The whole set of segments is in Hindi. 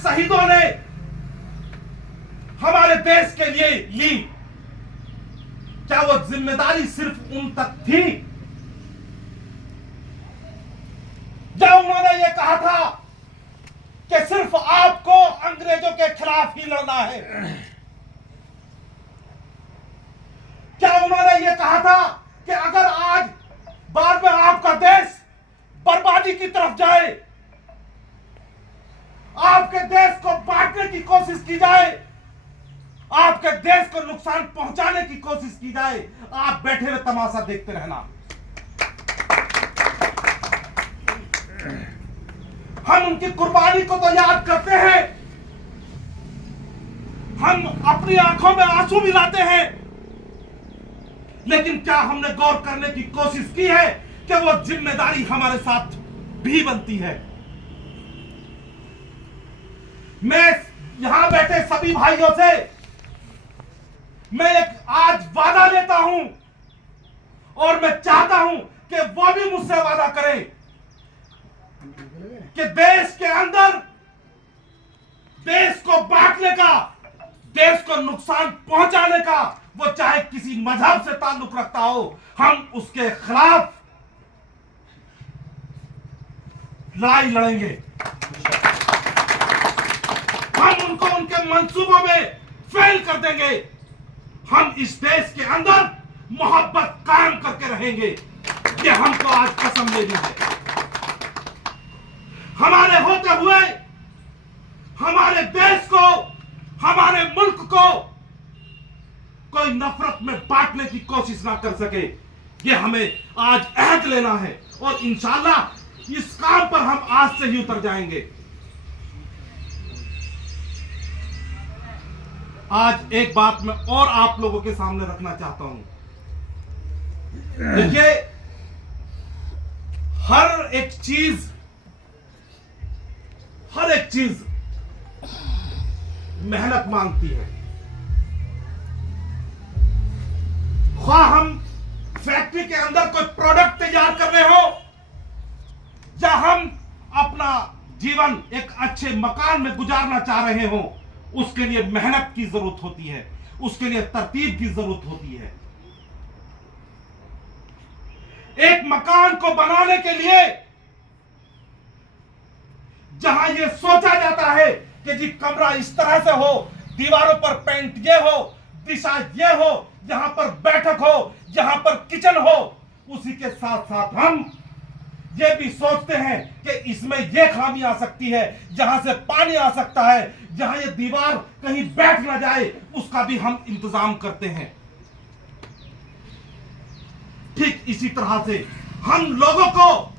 शहीदों ने हमारे देश के लिए ली, क्या वो जिम्मेदारी सिर्फ उन तक थी? जब उन्होंने ये कहा था कि सिर्फ आपको अंग्रेजों के खिलाफ ही लड़ना है, क्या उन्होंने ये कहा था कि अगर आज बाद में आपका देश बर्बादी की तरफ जाए, आपके देश को बांटने की कोशिश की जाए, आपके देश को नुकसान पहुंचाने की कोशिश की जाए, आप बैठे हुए तमाशा देखते रहना? हम उनकी कुर्बानी को तो याद करते हैं, हम अपनी आंखों में आंसू भी लाते हैं, लेकिन क्या हमने गौर करने की कोशिश की है कि वो जिम्मेदारी हमारे साथ भी बनती है? मैं यहां बैठे सभी भाइयों से मैं एक आज वादा लेता हूं और मैं चाहता हूं कि वो भी मुझसे वादा करें कि देश के अंदर देश को बांटने का, देश को नुकसान पहुंचाने का, वो चाहे किसी मजहब से ताल्लुक रखता हो, हम उसके खिलाफ लड़ाई लड़ेंगे। हम उनको उनके मंसूबों में फेल कर देंगे। हम इस देश के अंदर मोहब्बत कायम करके रहेंगे, ये हमको आज कसम लेनी है। हमारे होते हुए हमारे देश को, हमारे मुल्क को कोई नफरत में बांटने की कोशिश ना कर सके, ये हमें आज अहद लेना है और इंशाअल्लाह इस काम पर हम आज से ही उतर जाएंगे। आज एक बात मैं और आप लोगों के सामने रखना चाहता हूं। देखिए, हर एक चीज मेहनत मांगती है। ख्वाह हम फैक्ट्री के अंदर कोई प्रोडक्ट तैयार कर रहे हो, या हम अपना जीवन एक अच्छे मकान में गुजारना चाह रहे हो, उसके लिए मेहनत की जरूरत होती है, उसके लिए तरतीब की जरूरत होती है। एक मकान को बनाने के लिए जहां यह सोचा जाता है कि जी कमरा इस तरह से हो, दीवारों पर पेंट ये हो, दिशा ये हो, यहां पर बैठक हो, यहां पर किचन हो, उसी के साथ साथ हम ये भी सोचते हैं कि इसमें ये खामी आ सकती है, जहां से पानी आ सकता है, जहां ये दीवार कहीं बैठ ना जाए, उसका भी हम इंतजाम करते हैं। ठीक इसी तरह से हम लोगों को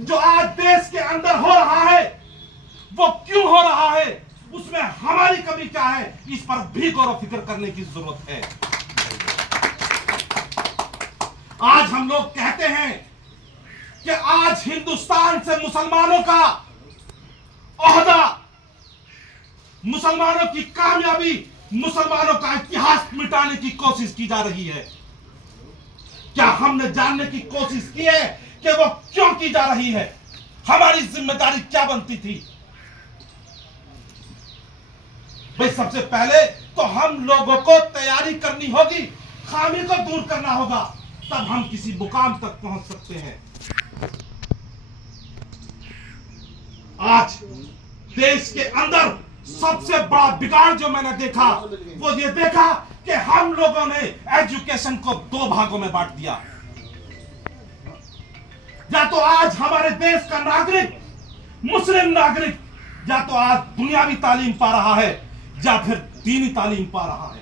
जो आज देश के अंदर हो रहा है, वो क्यों हो रहा है, उसमें हमारी कमी क्या है, इस पर भी गौर फिक्र करने की जरूरत है। आज हम लोग कहते हैं कि आज हिंदुस्तान से मुसलमानों का ओहदा, मुसलमानों की कामयाबी, मुसलमानों का इतिहास मिटाने की कोशिश की जा रही है। क्या हमने जानने की कोशिश की है कि वो क्यों की जा रही है? हमारी जिम्मेदारी क्या बनती थी? भाई, सबसे पहले तो हम लोगों को तैयारी करनी होगी, खामी को दूर करना होगा, तब हम किसी मुकाम तक पहुंच सकते हैं। आज देश के अंदर सबसे बड़ा बिगाड़ जो मैंने देखा, वो ये देखा कि हम लोगों ने एजुकेशन को दो भागों में बांट दिया। या तो आज हमारे देश का नागरिक, मुस्लिम नागरिक, या तो आज दुनियावी तालीम पा रहा है या फिर दीनी तालीम पा रहा है।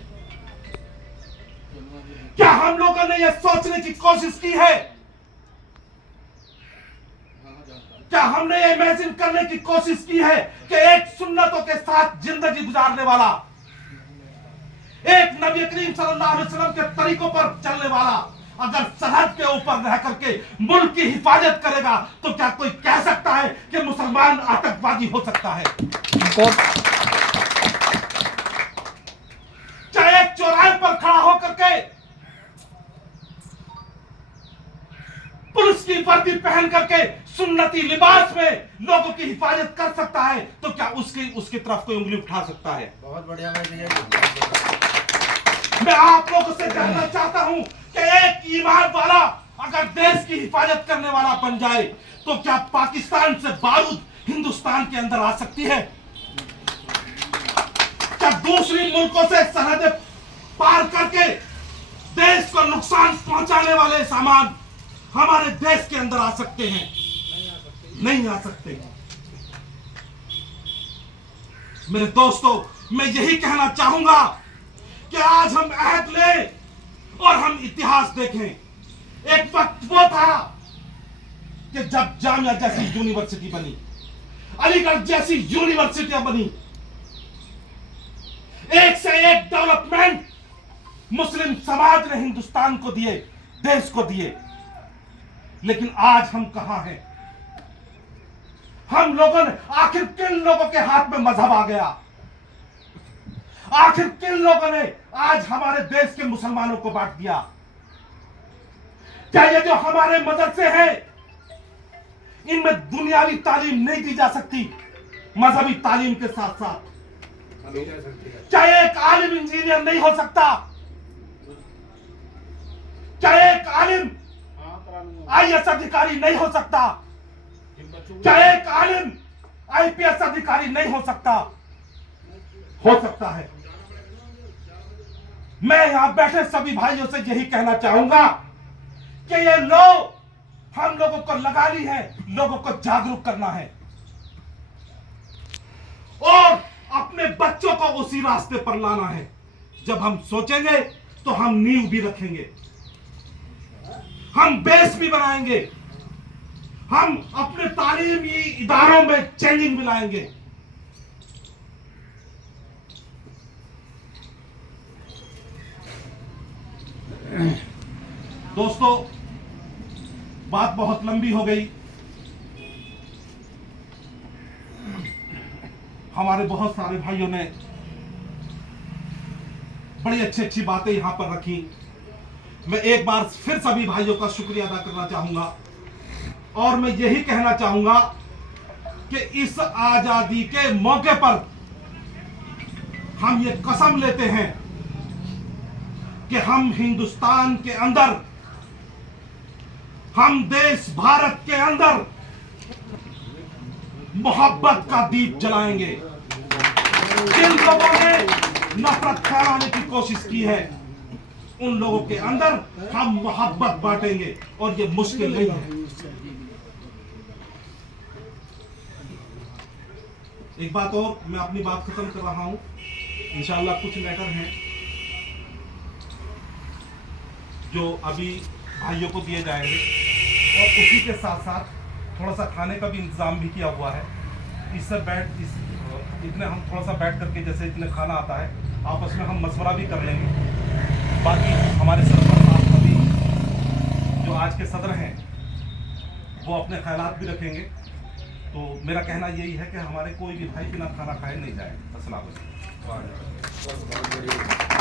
क्या हम लोगों ने यह सोचने की कोशिश की है, क्या हमने ये इमेजिन करने की कोशिश की है कि एक सुन्नतों के साथ जिंदगी गुजारने वाला, एक नबी करीम सल्लल्लाहु अलैहि वसल्लम के तरीकों पर चलने वाला अगर सरहद के ऊपर रह करके मुल्क की हिफाजत करेगा, तो क्या कोई कह सकता है कि मुसलमान आतंकवादी हो सकता है? चाहे एक चौराहे पर खड़ा होकर के पुलिस की वर्दी पहन करके सुन्नती लिबास में लोगों की हिफाजत कर सकता है, तो क्या उसकी तरफ कोई उंगली उठा सकता है? बहुत बढ़िया भाई भैया। मैं आप लोगों से जानना चाहता हूं कि एक ईमान वाला अगर देश की हिफाजत करने वाला बन जाए, तो क्या पाकिस्तान से बारूद हिंदुस्तान के अंदर आ सकती है? क्या दूसरी मुल्कों से सरहदें पार करके देश को नुकसान पहुंचाने वाले सामान हमारे देश के अंदर आ सकते हैं? नहीं आ सकते। मेरे दोस्तों, मैं यही कहना चाहूंगा कि आज हम अहद लें और हम इतिहास देखें। एक वक्त वो था कि जब जामिया जैसी यूनिवर्सिटी बनी, अलीगढ़ जैसी यूनिवर्सिटियां बनी, एक से एक डेवलपमेंट मुस्लिम समाज ने हिंदुस्तान को दिए, देश को दिए। लेकिन आज हम कहां हैं? हम लोगों ने, आखिर किन लोगों के हाथ में मजहब आ गया? आखिर किन लोगों ने आज हमारे देश के मुसलमानों को बांट दिया? क्या ये जो हमारे मदरसे हैं, इनमें दुनियावी तालीम नहीं दी जा सकती मजहबी तालीम के साथ साथ? क्या एक आलिम इंजीनियर नहीं हो सकता? क्या एक आलिम आईएएस अधिकारी नहीं हो सकता? क्या एक आलिम आईपीएस अधिकारी नहीं हो सकता? हो सकता है। मैं यहां बैठे सभी भाइयों से यही कहना चाहूंगा कि ये लोग, हम लोगों को लगा ली है, लोगों को जागरूक करना है और अपने बच्चों को उसी रास्ते पर लाना है। जब हम सोचेंगे तो हम नींव भी रखेंगे, हम बेस भी बनाएंगे, हम अपने तालीमी इदारों में चेंजिंग भी लाएंगे। दोस्तों, बात बहुत लंबी हो गई। हमारे बहुत सारे भाइयों ने बड़ी अच्छी अच्छी बातें यहां पर रखी। मैं एक बार फिर सभी भाइयों का शुक्रिया अदा करना चाहूंगा और मैं यही कहना चाहूंगा कि इस आजादी के मौके पर हम ये कसम लेते हैं कि हम हिंदुस्तान के अंदर, हम देश भारत के अंदर मोहब्बत का दीप जलाएंगे। जिन लोगों ने नफरत फैलाने की कोशिश की है, उन लोगों के अंदर हम मोहब्बत बांटेंगे और ये मुश्किल नहीं है। एक बात और, मैं अपनी बात खत्म कर रहा हूं। इंशाअल्लाह कुछ लेटर हैं जो अभी भाइयों को दिए जाएंगे और उसी के साथ साथ थोड़ा सा खाने का भी इंतजाम भी किया हुआ है। इतने हम थोड़ा सा बैठ करके, जैसे इतने खाना आता है, आपस में हम मशवरा भी कर लेंगे। बाकी हमारे सरदार साहब अभी जो आज के सदर हैं, वो अपने ख्यालात भी रखेंगे। तो मेरा कहना यही है कि हमारे कोई भी भाई बिना खाना खाए नहीं जाए। अस्सलाम वालेकुम।